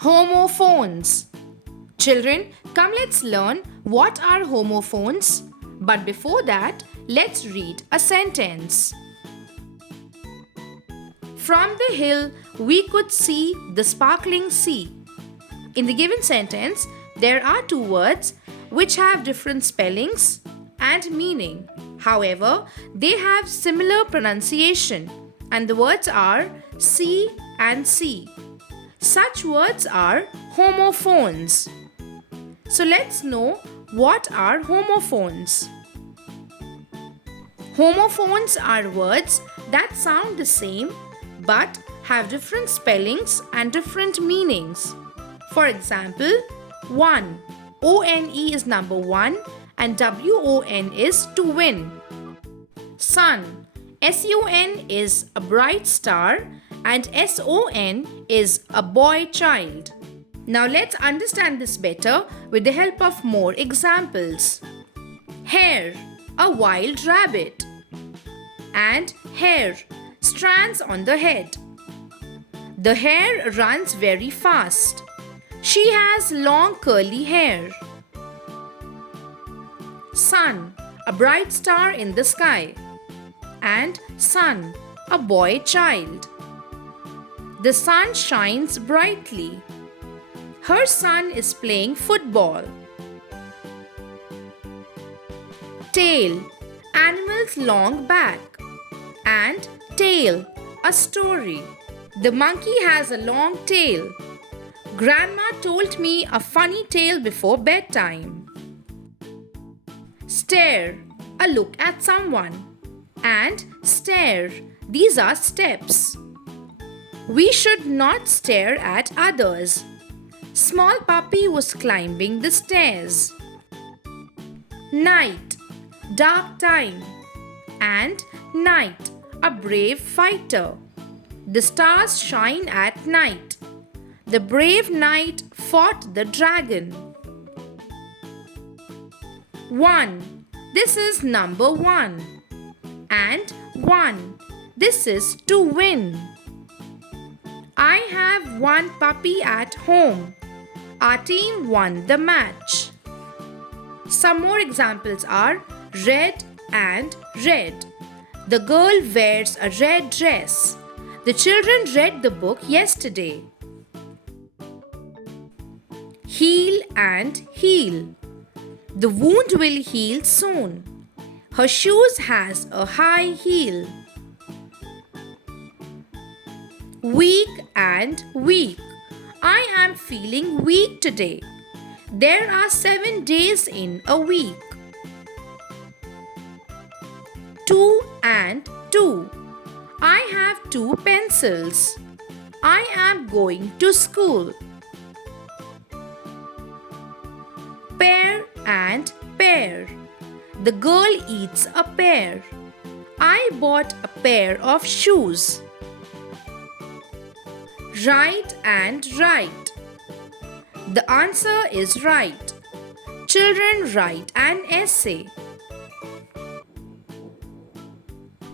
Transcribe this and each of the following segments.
Homophones. Children, come let's learn what are homophones. But before that, let's read a sentence. From the hill, we could see the sparkling sea. In the given sentence, there are two words which have different spellings and meaning. However, they have similar pronunciation, and the words are sea and sea. Such words are homophones. So let's know what are homophones. Homophones are words that sound the same but have different spellings and different meanings. For example, one. O-N-E is number 1 and W-O-N is to win. Sun. S-U-N is a bright star and S-O-N is a boy child. Now let's understand this better with the help of more examples. Hare, a wild rabbit. And hair, strands on the head. The hare runs very fast. She has long curly hair. Sun, a bright star in the sky. And sun, a boy child. The sun shines brightly. Her son is playing football. Tail, animal's long back. And tale, a story. The monkey has a long tail. Grandma told me a funny tale before bedtime. Stair, a look at someone. And stair, these are steps. We should not stare at others. Small puppy was climbing the stairs. Night, dark time. And night, a brave fighter. The stars shine at night. The brave knight fought the dragon. 1. This is number 1. And 1. This is to win. I have one puppy at home. Our team won the match. Some more examples are red and red. The girl wears a red dress. The children read the book yesterday. Heel and heel. The wound will heal soon. Her shoes has a high heel. Weak and weak. I am feeling weak today. There are 7 days in a week. 2 and 2. I have 2 pencils. I am going to school. Pear and pear. The girl eats a pear. I bought a pair of shoes. Right and right. The answer is right. Children write an essay.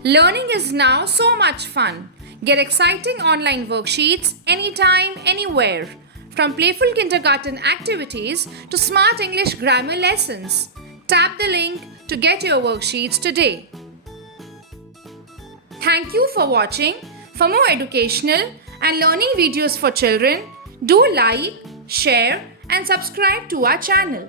Learning is now so much fun. Get exciting online worksheets anytime, anywhere. From playful kindergarten activities to smart English grammar lessons. Tap the link to get your worksheets today. Thank you for watching. For more educational and learning videos for children, do like, share and subscribe to our channel.